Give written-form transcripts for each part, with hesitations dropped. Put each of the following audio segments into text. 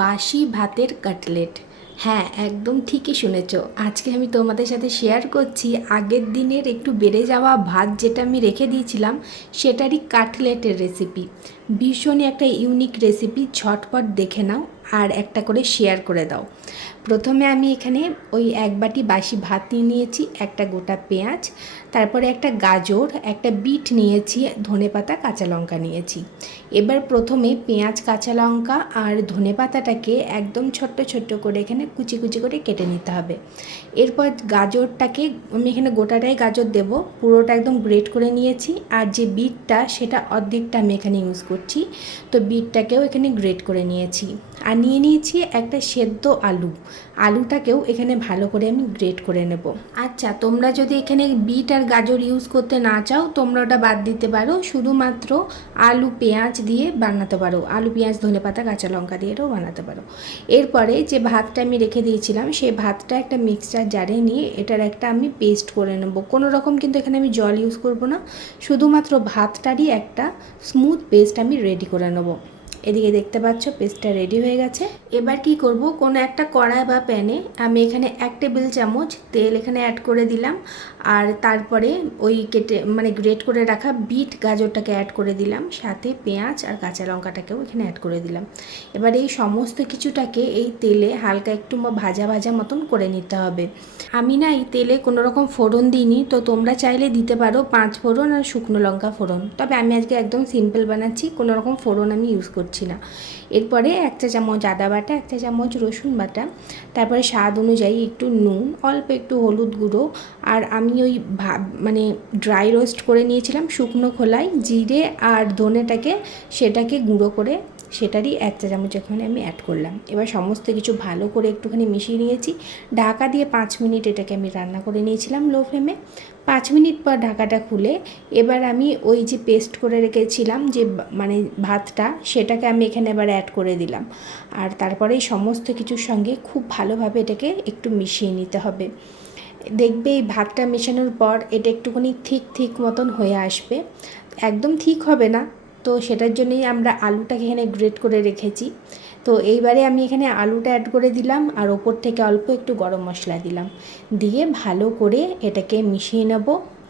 বাসি ভাতের কাটলেট। হ্যাঁ, একদম ঠিকই শুনেছ। আজকে আমি তোমাদের সাথে শেয়ার করছি আগের দিনের একটু বেড়ে যাওয়া ভাত যেটা আমি রেখে দিয়েছিলাম সেটারই কাটলেটের রেসিপি। ভীষণই একটা ইউনিক রেসিপি, ঝটপট দেখে নাও আর একটা করে শেয়ার করে দাও। প্রথমে আমি এখানে ওই এক বাটি বাসি ভাত নিয়ে নিয়েছি, একটা গোটা পেঁয়াজ, তারপরে একটা গাজর, একটা বিট নিয়েছি, ধনেপাতা, কাঁচা লঙ্কা নিয়েছি। এবার প্রথমে পেঁয়াজ, কাঁচা লঙ্কা আর ধনেপাতাটাকে একদম ছোট্ট ছোট্ট করে এখানে কুচি কুচি করে কেটে নিতে হবে। এরপর গাজরটাকে আমি এখানে গোটাটাই গাজর দেব, পুরোটা একদম গ্রেট করে নিয়েছি। আর যে বিটটা সেটা অর্ধেকটা আমি এখানে ইউজ করছি, তো বিটটাকেও এখানে গ্রেট করে নিয়েছি। আর নিয়ে নিয়েছি একটা সেদ্ধ আলু, আলুটাকেও এখানে ভালো করে আমি গ্রেট করে নেব। আচ্ছা, তোমরা যদি এখানে বিট আর গাজর ইউজ করতে না চাও তোমরা ওটা বাদ দিতে পারো, শুধুমাত্র আলু পেঁয়াজ দিয়ে বানাতে পারো, আলু পেঁয়াজ ধনেপাতা কাঁচা লঙ্কা দিয়ে এটাও বানাতে পারো। এরপরে যে ভাতটা আমি রেখে দিয়েছিলাম সেই ভাতটা একটা মিক্সচার জারে নিয়ে এটার একটা আমি পেস্ট করে নেব। কোনো রকম কিন্তু এখানে আমি জল ইউজ করব না, শুধুমাত্র ভাতটারই একটা স্মুথ পেস্ট আমি রেডি করে নেব। এদিকে দেখতে পাচ্ছ পেস্টটা রেডি হয়ে গেছে। এবার কি করব, কোনো একটা কড়াই বা প্যানে আমি এখানে 1 টেবিল চামচ তেল এখানে অ্যাড করে দিলাম। আর তারপরে ওই গ্রেট করে রাখা বিট গাজরটাকে অ্যাড করে দিলাম, সাথে পেঁয়াজ আর কাঁচা লঙ্কাটাকেও এখানে অ্যাড করে দিলাম। এবার এই সমস্ত কিছুটাকে এই তেলে হালকা একটু ভাজা ভাজা মতন করে নিতে হবে। আমি না এই তেলে কোনো রকম ফোড়ন দিইনি, তো তোমরা চাইলে দিতে পারো 5 ফোড়ন আর শুকনো লঙ্কা ফোড়ন, তবে আমি আজকে একদম সিম্পল বানাচ্ছি, কোনো রকম ফোড়ন আমি ইউজ করছি না। এরপরে 1 চা চামচ আদা বাটা, 1 চা চামচ রসুন বাটা, তারপরে স্বাদ অনুযায়ী একটু নুন, অল্প একটু হলুদ গুঁড়ো। আর আমি ওই ড্রাই রোস্ট করে নিয়েছিলাম শুকনো খোলায় জিরে আর ধনেটাকে, সেটাকে গুঁড়ো করে সেটারই 1 চা চামচ এখানে আমি অ্যাড করলাম। এবার সমস্ত কিছু ভালো করে একটুখানি মিশিয়ে নিয়েছি। ঢাকা দিয়ে 5 মিনিট এটাকে আমি রান্না করে নিয়েছিলাম লো ফ্লেমে। 5 মিনিট পর ঢাকাটা খুলে এবার আমি ওই যে পেস্ট করে রেখেছিলাম যে ভাতটা, সেটাকে আমি এখানে এবার অ্যাড করে দিলাম। আর তারপরে সমস্ত কিছুর সঙ্গে খুব ভালোভাবে এটাকে একটু মিশিয়ে নিতে হবে। দেখবে এই ভাতটা মেশানোর পর এটা একটুখানি ঠিক মতন হয়ে আসবে, একদম ঠিক হবে না, তো সেটার জন্যই আমরা আলুটাকে এখানে গ্রেট করে রেখেছি। তো এইবারে আমি এখানে আলুটা অ্যাড করে দিলাম আর ওপর থেকে অল্প একটু গরম মশলা দিলাম, দিয়ে ভালো করে এটাকে মিশিয়ে নেব।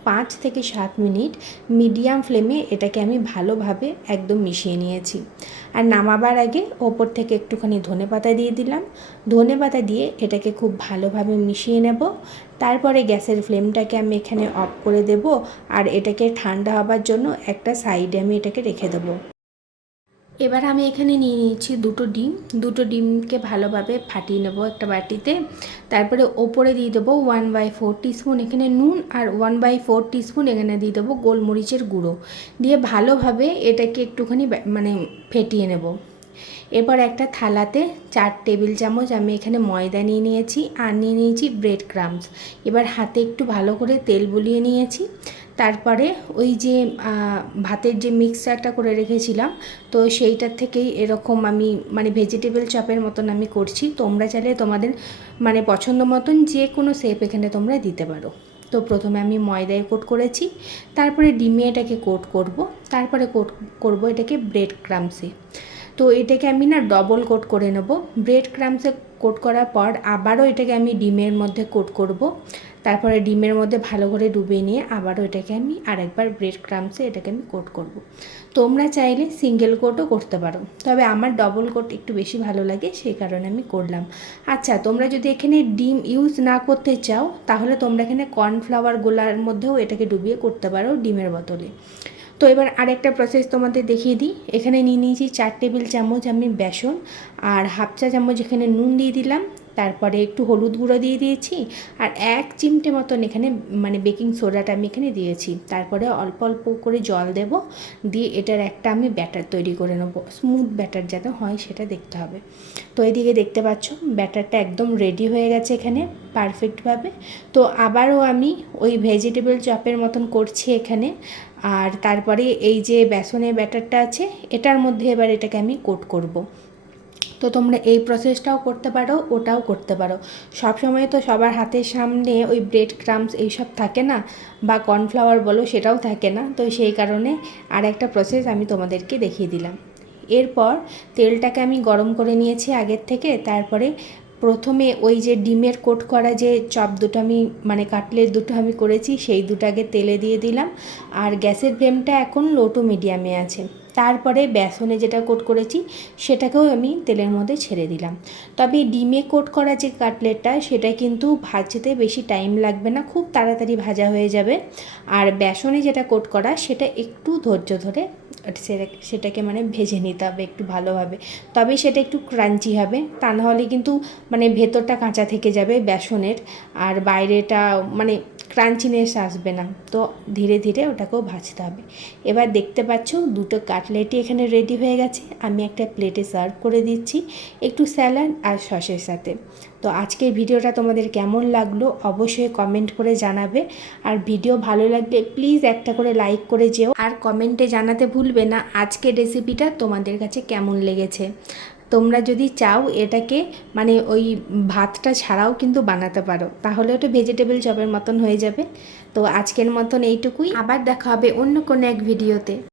5 থেকে 7 মিনিট মিডিয়াম ফ্লেমে এটাকে আমি ভালোভাবে একদম মিশিয়ে নিয়েছি। আর নামাবার আগে ওপর থেকে একটুখানি ধনেপাতা দিয়ে দিলাম। ধনেপাতা দিয়ে এটাকে খুব ভালোভাবে মিশিয়ে নেব। তারপরে গ্যাসের ফ্লেমটাকে আমি এখানে অফ করে দেব আর এটাকে ঠান্ডা হবার জন্য একটা সাইডে আমি এটাকে রেখে দেবো। এবার আমি এখানে নিয়ে নিয়েছি দুটো ডিমকে ভালোভাবে ফাটিয়ে নেব একটা বাটিতে। তারপরে ওপরে দিয়ে দেবো 1/4 টিস্পুন এখানে নুন আর 1/4 টিস্পুন এখানে দিয়ে দেবো গোলমরিচের গুঁড়ো, দিয়ে ভালোভাবে এটাকে একটুখানি ফেটিয়ে নেব। এরপর একটা থালাতে 4 টেবিল চামচ আমি এখানে ময়দা নিয়ে নিয়েছি আর নিয়ে নিয়েছি ব্রেড ক্রাম্বস। এবার হাতে একটু ভালো করে তেল বুলিয়ে নিয়েছি। তারপরে ওই যে ভাতের যে মিক্সচারটা করে রেখেছিলাম, তো সেইটার থেকেই এরকম আমি ভেজিটেবল চপের মতন আমি করছি। তোমরা চাইলে তোমাদের পছন্দ মতন যে কোনো শেপ এখানে তোমরা দিতে পারো। তো প্রথমে আমি ময়দায় কোট করেছি, তারপরে ডিমে এটাকে কোট করব, তারপরে কোট করব এটাকে ব্রেড ক্রাম্বসে। তো এটাকে আমি ডবল কোট করে নেব। ব্রেড ক্রাম্বসে কোট করার পর আবারও এটাকে আমি ডিমের মধ্যে কোট করব, তারপরে ডিমের মধ্যে ভালো করে ডুবিয়ে নিয়ে আবারও এটাকে আমি আরেকবার ব্রেড ক্রাম্বসে এটাকে আমি কোট করব। তোমরা চাইলে সিঙ্গেল কোটও করতে পারো, তবে আমার ডবল কোট একটু বেশি ভালো লাগে, সেই কারণে আমি করলাম। আচ্ছা, তোমরা যদি এখানে ডিম ইউজ না করতে চাও তাহলে তোমরা এখানে কর্নফ্লাওয়ার গোলার মধ্যেও এটাকে ডুবিয়ে করতে পারো ডিমের বদলে। তো এবার আরেকটা প্রসেস তোমাদের দেখিয়ে দিই। এখানে নিয়ে নিয়েছি 4 টেবিল চামচ আমি বেসন আর হাফ চা চামচ এখানে নুন দিয়ে দিলাম, তারপরে একটু হলুদ গুঁড়ো দিয়ে দিয়েছি আর 1 চিমটে মতন এখানে বেকিং সোডাটা আমি এখানে দিয়েছি। তারপরে অল্প অল্প করে জল দেব, দিয়ে এটার একটা আমি ব্যাটার তৈরি করে নেব। স্মুথ ব্যাটার যাতে হয় সেটা দেখতে হবে। তো এদিকে দেখতে পাচ্ছ ব্যাটারটা একদম রেডি হয়ে গেছে এখানে পারফেক্টভাবে। তো আবারও আমি ওই ভেজিটেবল চপের মতন করছি এখানে। আর তারপরে এই যে বেসনের ব্যাটারটা আছে এটার মধ্যে এবার এটাকে আমি কোট করব। তো তোমরা এই প্রসেসটাও করতে পারো, ওটাও করতে পারো। সব সময় তো সবার হাতের সামনে ওই ব্রেড ক্রাম্বস এইসব থাকে না, বা কর্নফ্লাওয়ার বলো সেটাও থাকে না, তো সেই কারণে আর একটা প্রসেস আমি তোমাদেরকে দেখিয়ে দিলাম। এরপর তেলটাকে আমি গরম করে নিয়েছি আগের থেকে। তারপরে প্রথমে ওই যে ডিমের কোট করা যে চপ দুটো আমি মানে কাটলেট দুটো আমি করেছি সেই দুটাকে তেলে দিয়ে দিলাম। আর গ্যাসের ফ্লেমটা এখন লো টু মিডিয়ামে আছে। তারপরে বেসনে যেটা কোট করেছি সেটাকেও আমি তেলের মধ্যে ছেড়ে দিলাম। তবে ডিমে কোট করা যে কাটলেটটা সেটা কিন্তু ভাজতে বেশি টাইম লাগবে না, খুব তাড়াতাড়ি ভাজা হয়ে যাবে। আর বেসনে যেটা কোট করা সেটা একটু ধৈর্য ধরে সেটাকে মানে ভেজে নিতে হবে একটু ভালোভাবে, তবে সেটা একটু ক্রাঞ্চি হবে। তা নাহলে কিন্তু মানে ভেতরটা কাঁচা থেকে যাবে বেসনের, আর বাইরেটা মানে ক্রাঞ্চিনেস আসবে না। তো ধীরে ধীরে ওটাকেও ভাজতে হবে। এবার দেখতে পাচ্ছ দুটো কাটলেটই এখানে রেডি হয়ে গেছে। আমি একটা প্লেটে সার্ভ করে দিচ্ছি একটু স্যালাড আর সসের সাথে। তো আজকের ভিডিওটা তোমাদের কেমন লাগলো অবশ্যই কমেন্ট করে জানাবে। আর ভিডিও ভালো লাগলে প্লিজ একটা করে লাইক করে যেও, আর কমেন্টে জানাতে ভুলবে না আজকের রেসিপিটা তোমাদের কাছে কেমন লেগেছে। তোমরা যদি চাও এটাকে মানে ওই ভাতটা ছাড়াও কিন্তু বানাতে পারো, তাহলে ওটা ভেজিটেবল চপের মতন হয়ে যাবে। তো আজকের মতন এইটুকুই, আবার দেখা হবে অন্য কোনো এক ভিডিওতে।